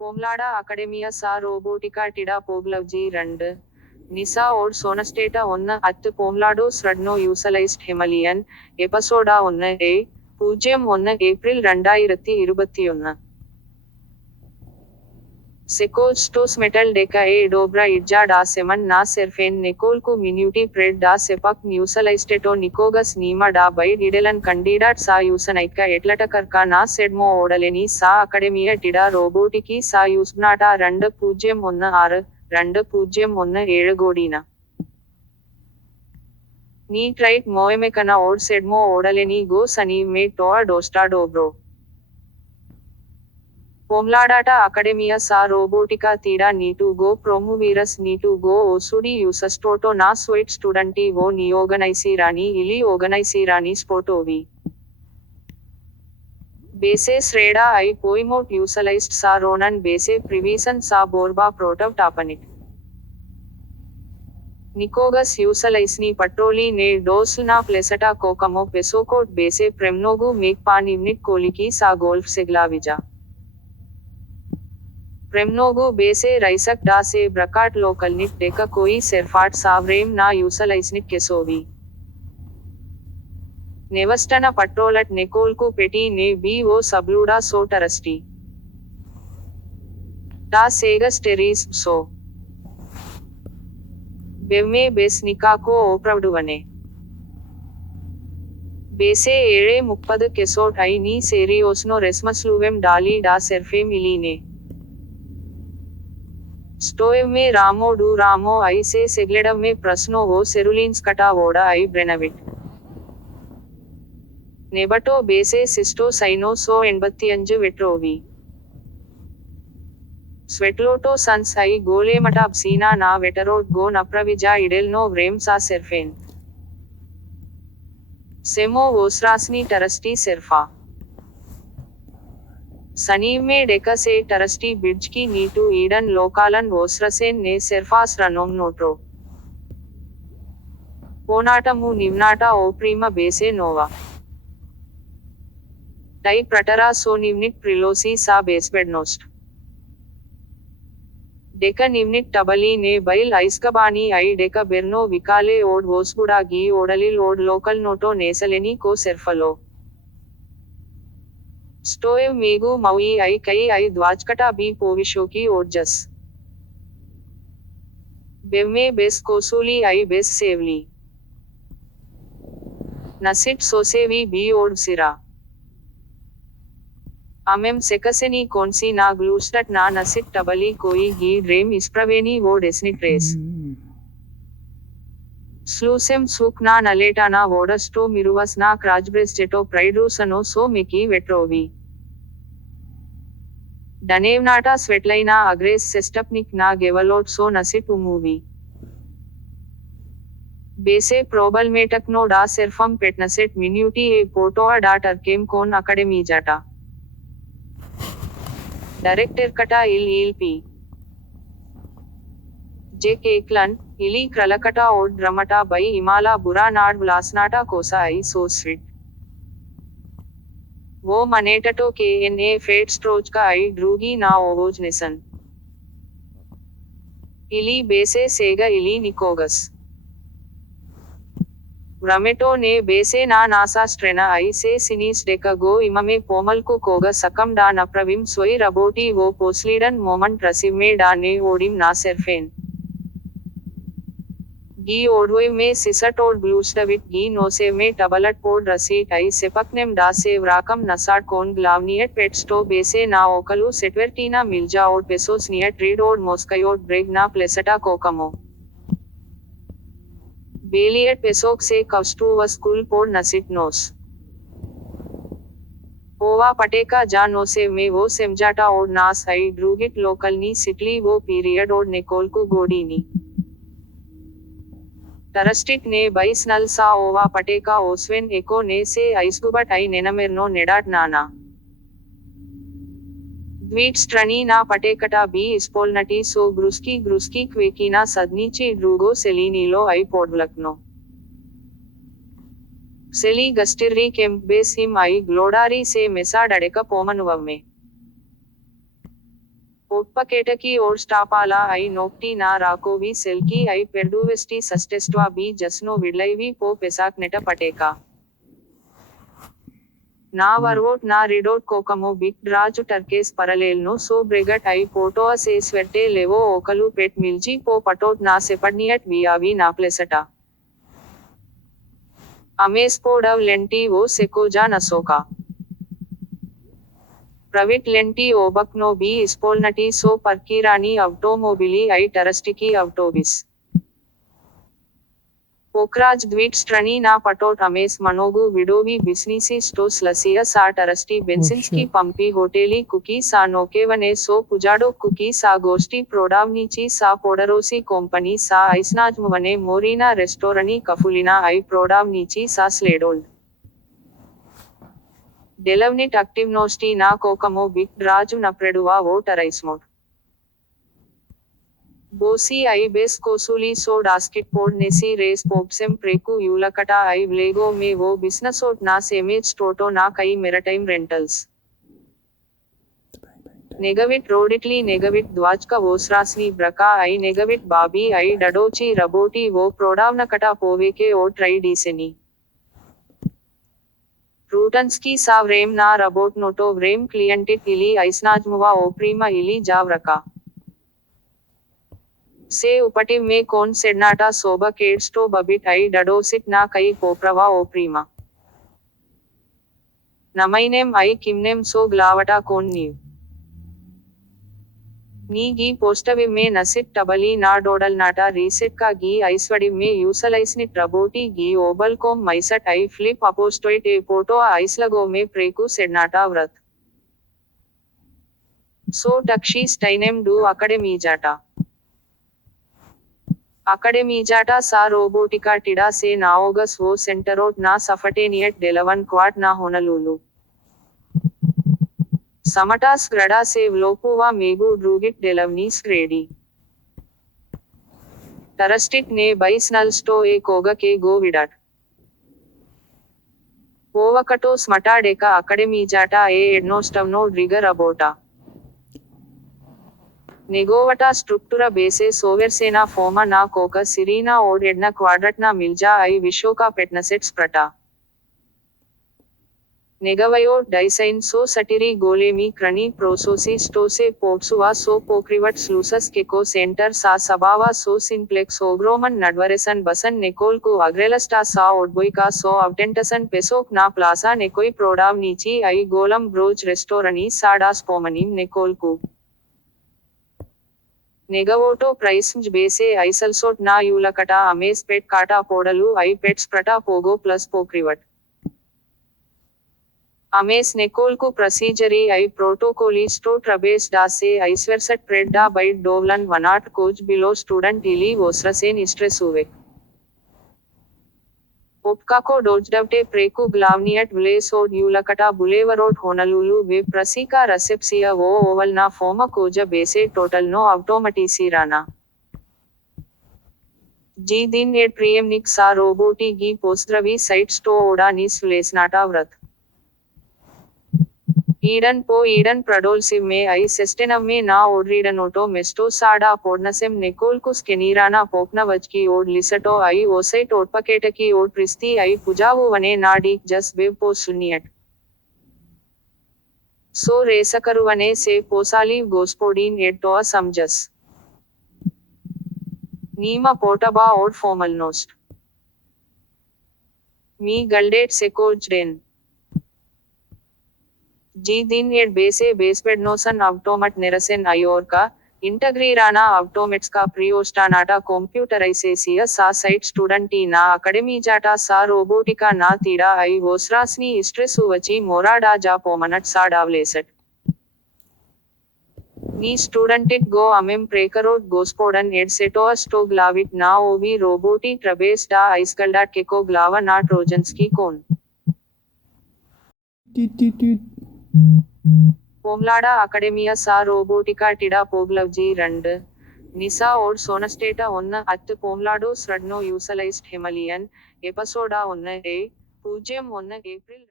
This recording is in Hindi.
Pomlada Academia sa robotica tida poglavji 2. Nisa od sonasteta onna at Pomlado Sradno utilized Himalayan, episoda onna a, 01 April 2021. Secostos metal deca e dobra idja da seman na serfen Nicolku minuti pred da sepak utilized Nicogas nima da by didelan candidat sa usanaika etlatakarka na sedmo odaleni sa academia tida robotiki sa usnata 201 2017 godina. Ni trite moemekana od sedmo odaleni go sani me toa dosta dobro. Pomladata Academia sa robotica tida nitu go promovirus nitu go osudi usastoto na sweet studenti vo ni organizirani sportovi. Base sreda I poimot utilized sa ronan base prevision sa borba prototapanit. Nicogas utilizni patroli ne dosna plesata kokamo pesokot base premnogu make panivnit koliki sa golf seglavija. Premnogu base Raisak da se brakat lokalnit deka koi serfat savrem na utilized kesovi. Nevastana patrolat Nicolku peti ne bo sabluda so tarasti. Da segas teris so. Bevme bes nikako opravduvane. Base ere 30 kesot ai ni seriosno resmasluvem dali da serfem iline. Stoev में रामो डू रामो आई से सेग्लेडव में प्रश्नो वो सेरुलिन्स कटा वोडा आई ब्रेनविट. नेबटो बेसे सिस्टो सैनो सो 85 वेट्रोवी. स्वेटलोटो सन्स आई गोले मटाब सीना ना वेटरोट गो नप्रविजा इडेल्नो व्रेम सा सेर्फेन. सेमो वोस्रासनी टरस्टी सेर्फा. सनीव में डेका से टरस्टी बिड्ज की नीटू ईडन लोकालन वोस्रसेन ने सेर्फास रनोम नोट्रो. पोनाटमु निवनाटा ओप्रीमा बेसे नोवा. टाई प्रटरा सो निवनिट प्रिलोसी सा बेसबेडनोस्ट. डेका निवनिट टबली ने बैल ऐस्कबानी आई डेका बेर्नो विकाले ओड वोस्गुडा गी ओडलिल ओड लोकल नोटो नेसलेनी को सेर्फलो. स्टोएव मेगु मई आई कई आई द्वाजकटा बी पोविशोकी ओडजस. बेवमे बेस कोसूली आई बेस सेवली. नसिट सोसेवी बी ओड सिरा. अमेम सेकसेनी कोन्सी ना ग्लूस्टट ना नसिट टबली कोई गी ड्रेम इसप्रवेनी वो डेस्निट्रेस. स्लूसेम सुक ना नलेटा ना वोडस्टो मिरुवस ना क्राजब्रेस्टेटो प्रैडूसनो सो मिकी वेट्रोवी. डनेवनाटा स्वेटलाइना अग्रेस सेस्टपनिक ना गेवलोट सो नसिट उमूवी. बेसे प्रोबलमेटकनो डा सेर्फम पेटनसेट मिन्यूटी ए पोटोआ डा टर्केम कोन अकाडेमी जाटा. डायरेक्टर कटा इल पी. जे केकलन, इली क्रलकटा ओड ड्रमटा बई इमाला बुरा नाड व्लासनाटा कोसा आई सो स्वीट. वो मनेटटो के ए फेट स्ट्रोच का आई ड्रूगी ना ओवोज निसन. इली बेसे सेगा इली निकोगस. रमेटो ने बेसे ना नासा स्ट्रेना आई से सिनीस डेका गो इममे पोमल को कोगा सकम डा नप्रविम सोई रबोटी वो पोस्लीडन मोमंट रसिव में डा ने ओडिम ना सेर्फेन. गी ओडवेव में सिसट ओड ब्लूस्टविट गी नोसेव में टबलट पोड रसीट आई सेपकनेम डा सेव राकम नसाट कोन ग्लावनियट पेटस्टो बेसे ना ओकलू सेट्वेर्टीना मिल्जा ओड पेसोस नियट रीड ओड मोस्कयोड ब्रेग ना प्लेसटा कोकमो. बेलियट पेसोक से कवस्टू व स्कूल पोड नसिट नोस. ओवा पटेका जा नोसेव में वो सेमजाटा ओड नास आई ड्रूगिट लोकलनी सिटली वो पीरियड ओड निकोलकू गोडीनी. टरस्टिक ने बैस नल सा ओवा पटेका ओस्वेन एको ने से ऐस्गुबट आई नेनमेर्नो नेडाट नाना. द्वीट स्ट्रनी ना पटेकटा बी इस्पोलनटी सो ग्रुस्की क्वेकीना सदनीची ड्रूगो सेलीनीलो आई पोडब्लक्नो. सेली गस्टिर्री केम्प बेस हिम आई ग्लोडारी से मेसा डडेक पोमनुवम्मे उट्पकेटकी ओर स्टापाला आई नोक्टी ना राकोवी सेल्की आई पेर्डुवेस्टी सस्टेस्ट्वा बी जस्नो विड्लैवी पो पेसाक नेट पटेका ना वर्वोट ना रिडोट कोकमो बिग राजु टर्केस परलेल्नो सो ब्रेगट आई पोटोआ से स्वेट्टे लेवो ओकलु पेट मिल्जी पो पटोट ना सेपडनियट वियावी ना प्लेसटा अमेस्पोडव लेंटी वो सेकोजा नसोका प्रविट लेंटी ओबक्नो बी इस्पोल्नटी सो पर्कीरानी अवटोमोबिली आई टरस्टिकी अवटोबिस पोक्राज द्वीट स्ट्रनी ना पटोट अमेस मनोगु विडोवी बिस्नीसी स्टोस लसिया सा टरस्टी बेंसिन्स्की पंपी होटेली कुकी सा नोकेवने सो पुजाडो कुकी सा गोष्टी प्रोडावनीची सा पोडरोसी कंपनी सा ऐस्नाज्मुवने मोरीना रेस्टोरनी कफुलिना आई प्रोडावनीची सा स्लेडोल्ड डेलवनिट एक्टिवनोस्टी ना कोकमो बिग राजु नप्रेडुवा वो टरैस्मोट बोसी आई बेस कोसुली सो डास्किट पोड नेसी रेस पोप्सेम प्रेकु यूलकटा आई व्लेगो में वो बिस्नसोट ना सेमेज टोटो ना कई मेराटाइम रेंटल्स नेगविट रोडिटली नेगविट द्वाजका वोस्रास्नी ब्रका आई नेगविट बाबी आई डडोची रबोटी वो प्रोडावनकटा पोवेके ओ ट्राई डीसेनी रूटन्स्की सा व्रेम ना रबोट नोटो व्रेम क्लियंटिट इली ऐस्नाज्मुवा ओप्रीमा इली जावरका से उपटिव में कौन सेड्नाटा सोबा केड्स्टो बबिट आई डडोसिट ना कई पोप्रवा ओप्रीमा नमैनेम आई किमनेम सो ग्लावटा कौन नीव नी गी पोस्टविव में नसिट टबली ना डोडल नाटा रीसेट का गी ऐस्वडिव में यूसलाइस्निट रबोटी गी ओबल कोम मैसट आई फ्लिप अपोस्टोइट ए पोटो ऐस्लगो में प्रेकु सेड्नाटा व्रत सो टक्षी स्टैनेम डू अकडेमीजाटा अकडेमीजाटा सा रोबोटिका टिडा से नाओगस वो सेंटरोट ना सफटेनियट डेलवन क्वाट ना होनलुलु समटास ग्रडा से व्लोपुवा मेगु ड्रूगिट डेलवनी स्क्रेडी टरस्टिट ने बैस्नल स्टो ए कोग के गो विडट ओवकटो स्मटा डेका अकडेमीजाटा ए एडनोस्टवनो ड्रिगर अबोटा नेगोवटा स्ट्रुक्टुरा बेसे सोवेरसेना फोमा ना कोक सिरीना ओड एडना क्वाड्रट ना मिल्जा आई विशोका पेटनसेट्स प्रटा नेगवयो डाइसाइन सो सटिरी गोलेमी क्रनी प्रोसोसी स्टोसे पोप्सुवा सो पोक्रिवट स्लूसस केको सेंटर सा सबावा सो सिंप्लेक्स ओग्रोमन नडवरेसन बसन नेकोल को अग्रेलस्टा सा ओडबोइका सो अवटेंटसन पेसोक ना प्लासा नेकोई प्रोडाव नीची आई गोलम ब्रोज रेस्टोरनी साडास पोमनीम नेकोल को नेगवोटो प्राइस बेसे ऐसलसोट ना यूलकटा अमेस पेट काटा पोडलु आई पेट्स प्रटा पोगो प्लस पोक्रिवट अमेस नेकोल को प्रसीजरी आई प्रोटोकोली स्टो ट्रबेस डा से ऐस्वेरसट प्रेड डा बैट डोवलन वनाट कोच बिलो स्टूडेंट इली वोस्रसेन इस्ट्रेसुवे उपकाको डोजडवटे प्रेकु ग्लावनियट व्लेसोड यूलकटा बुलेवरोड होनलुलु वे प्रसीका रसेप्सिया वो ओवल ना फोम कोज बेसे टोटल नो ऑटोमेटिसी राना जी दिन एड प्रियमनिक सा रोबोटी गी पोस्द्रवी साइट स्टो ओडा निस व्लेसनाटा व्रत ईडन पो ईडन प्रडोल्सिव में आई सेस्टेनव में ना ओड्रीडनोटो मेस्टो साडा पोडनसेम नेकोल कुस केनीराना पोकनवज की ओड लिसटो आई ओसैट ओटपकेट की ओड प्रिस्ती आई पुजावु वने नाडीक जस बेव पो सुनियट सो रेसकरुवने से पोसालीव गोस्पोडीन एडटोआ समजस नीमा पोटबा ओड फोमलनोस्ट मी गल्डेट सेकोज डेन जी दिन एड बेसे बेसपेडनोसन अवटोमट नेरसेन अयोरका इंटग्रीराना अवटोमेट्स का प्रियोस्टानाटा कंप्यूटराइसेसिया सा साइट स्टूडेंटी ना अकडेमीजाटा सा रोबोटिका ना तीडा आई वोस्रास्नी इस्ट्रेसुवची मोराडा जा पोमनट सा डावलेसट नी स्टूडेंटिट गो अमेम प्रेकरोट गोस्पोडन एड सेटोआ स्टो ग्लाविट ना ओवी रोबोटी ट्रबेस डा आइस्कल्डाट केको ग्लावा ना ट्रोजन्स्की कोन पोमलाडा अकडेमिया सा रोबोटिका टिडा पोग्लवजी रंड निसा ओड सोनस्टेटा ओन्न अत्त पोमलाडो स्रडनो यूसलाइज्ड हिमलियन एपिसोडा ओन्न ए 0 1 April